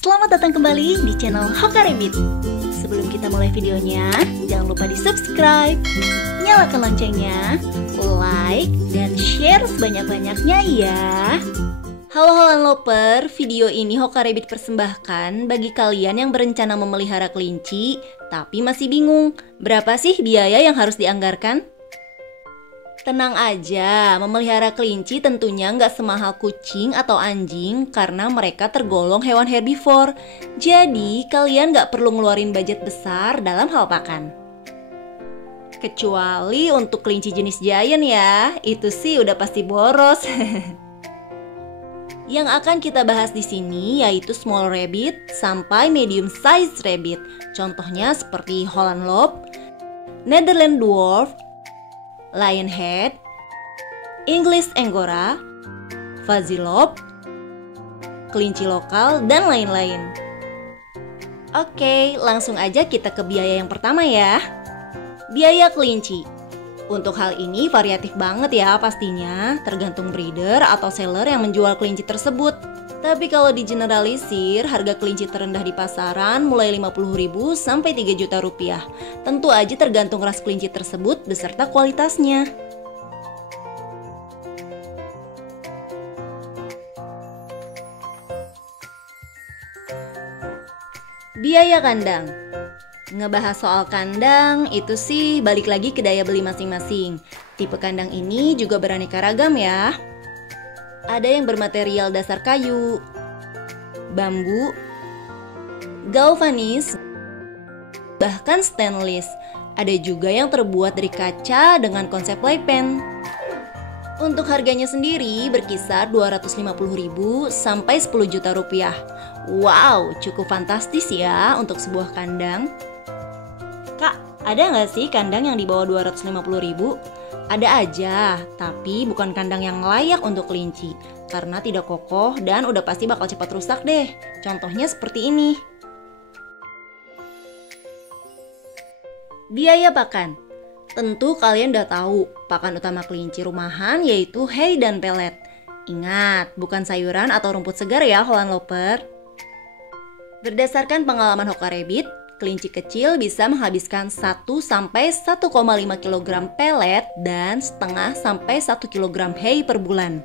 Selamat datang kembali di channel Hoka Rabbit. Sebelum kita mulai videonya, jangan lupa di subscribe, nyalakan loncengnya, like, dan share sebanyak-banyaknya ya. Halo Holanloper, video ini Hoka Rabbit persembahkan bagi kalian yang berencana memelihara kelinci tapi masih bingung berapa sih biaya yang harus dianggarkan? Tenang aja, memelihara kelinci tentunya nggak semahal kucing atau anjing karena mereka tergolong hewan herbivore. Jadi, kalian nggak perlu ngeluarin budget besar dalam hal pakan. Kecuali untuk kelinci jenis giant ya, itu sih udah pasti boros. Yang akan kita bahas di sini yaitu small rabbit sampai medium size rabbit. Contohnya seperti Holland Lop, Netherland Dwarf, Lionhead, English Angora, Fuzzy Lop, kelinci lokal, dan lain-lain. Oke, langsung aja kita ke biaya yang pertama ya. Biaya kelinci. Untuk hal ini variatif banget ya pastinya, tergantung breeder atau seller yang menjual kelinci tersebut. Tapi kalau digeneralisir, harga kelinci terendah di pasaran mulai 50.000 sampai 3 juta rupiah. Tentu aja tergantung ras kelinci tersebut beserta kualitasnya. Biaya kandang. Ngebahas soal kandang, itu sih balik lagi ke daya beli masing-masing. Tipe kandang ini juga beraneka ragam ya. Ada yang bermaterial dasar kayu, bambu, galvanis, bahkan stainless. Ada juga yang terbuat dari kaca dengan konsep playpen. Untuk harganya sendiri berkisar 250.000 sampai 10 juta rupiah. Wow, cukup fantastis ya untuk sebuah kandang. Kak, ada nggak sih kandang yang di bawah 250.000? Ada aja, tapi bukan kandang yang layak untuk kelinci karena tidak kokoh dan udah pasti bakal cepat rusak deh. Contohnya seperti ini. Biaya pakan. Tentu kalian udah tahu, pakan utama kelinci rumahan yaitu hay dan pelet. Ingat, bukan sayuran atau rumput segar ya Holanloper. Berdasarkan pengalaman Hoka Rabbit, kelinci kecil bisa menghabiskan 1-1,5 kg pelet dan setengah sampai 1 kg hay per bulan.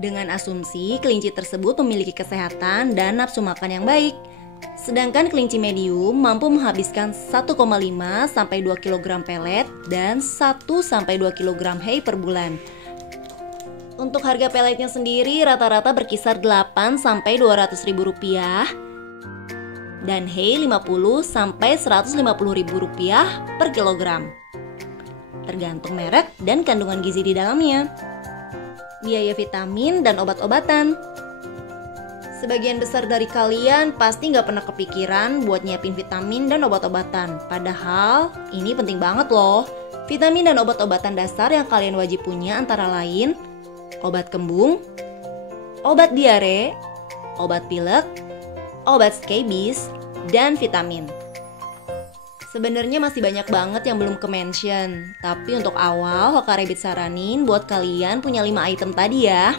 Dengan asumsi kelinci tersebut memiliki kesehatan dan nafsu makan yang baik. Sedangkan kelinci medium mampu menghabiskan 1,5 sampai 2 kg pelet dan 1 sampai 2 kg hay per bulan. Untuk harga peletnya sendiri rata-rata berkisar 8 sampai 200.000 rupiah. Dan hay 50 sampai 150.000 rupiah per kilogram. Tergantung merek dan kandungan gizi di dalamnya. Biaya vitamin dan obat-obatan. Sebagian besar dari kalian pasti nggak pernah kepikiran buat nyiapin vitamin dan obat-obatan. Padahal ini penting banget loh. Vitamin dan obat-obatan dasar yang kalian wajib punya antara lain obat kembung, obat diare, obat pilek, obat skabis, dan vitamin. Sebenarnya masih banyak banget yang belum ke-mention, tapi untuk awal Hoka Rabbit saranin buat kalian punya 5 item tadi ya.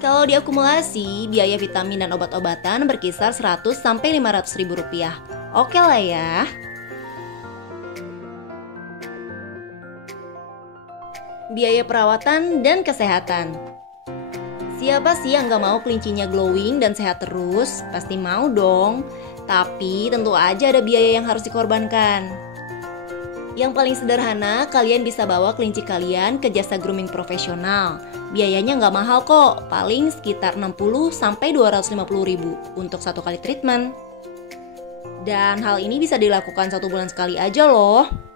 Kalau diakumulasi, biaya vitamin dan obat-obatan berkisar 100 sampai 500.000 rupiah. Oke lah ya. Biaya perawatan dan kesehatan. Siapa sih yang gak mau kelincinya glowing dan sehat terus? Pasti mau dong. Tapi tentu aja ada biaya yang harus dikorbankan. Yang paling sederhana, kalian bisa bawa kelinci kalian ke jasa grooming profesional. Biayanya gak mahal kok, paling sekitar 60 sampai 250.000 untuk satu kali treatment. Dan hal ini bisa dilakukan 1 bulan sekali aja loh.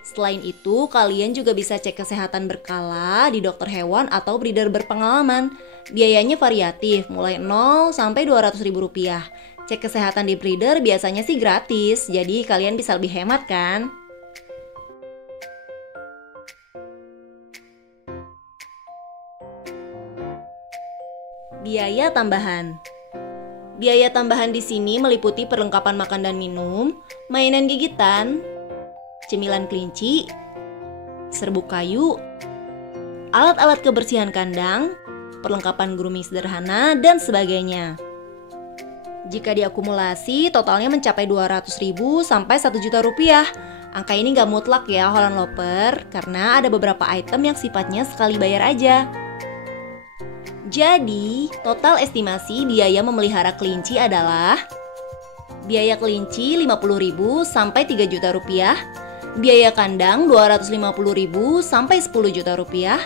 Selain itu, kalian juga bisa cek kesehatan berkala di dokter hewan atau breeder berpengalaman. Biayanya variatif, mulai 0 sampai 200.000 rupiah. Cek kesehatan di breeder biasanya sih gratis, jadi kalian bisa lebih hemat kan? Biaya tambahan. Biaya tambahan di sini meliputi perlengkapan makan dan minum, mainan gigitan, cemilan kelinci, serbuk kayu, alat-alat kebersihan kandang, perlengkapan grooming sederhana, dan sebagainya. Jika diakumulasi, totalnya mencapai 200.000 sampai 1 juta rupiah. Angka ini nggak mutlak ya Holland Loper, karena ada beberapa item yang sifatnya sekali bayar aja. Jadi, total estimasi biaya memelihara kelinci adalah biaya kelinci 50.000 sampai 3 juta rupiah, biaya kandang 250.000 sampai 10 juta rupiah,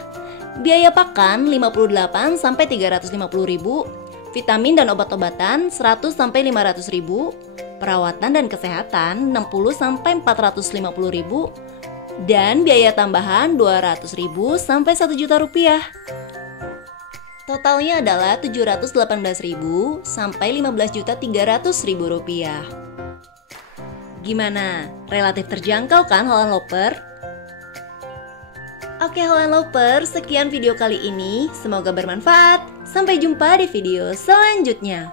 biaya pakan 58 sampai 350.000, vitamin dan obat-obatan 100 sampai 500.000, perawatan dan kesehatan 60 sampai 450.000, dan biaya tambahan 200.000 sampai 1 juta rupiah. Totalnya adalah 718.000 sampai 15.300.000 rupiah. Gimana? Relatif terjangkau kan Holland Loper? Oke Holland Loper, sekian video kali ini. Semoga bermanfaat. Sampai jumpa di video selanjutnya.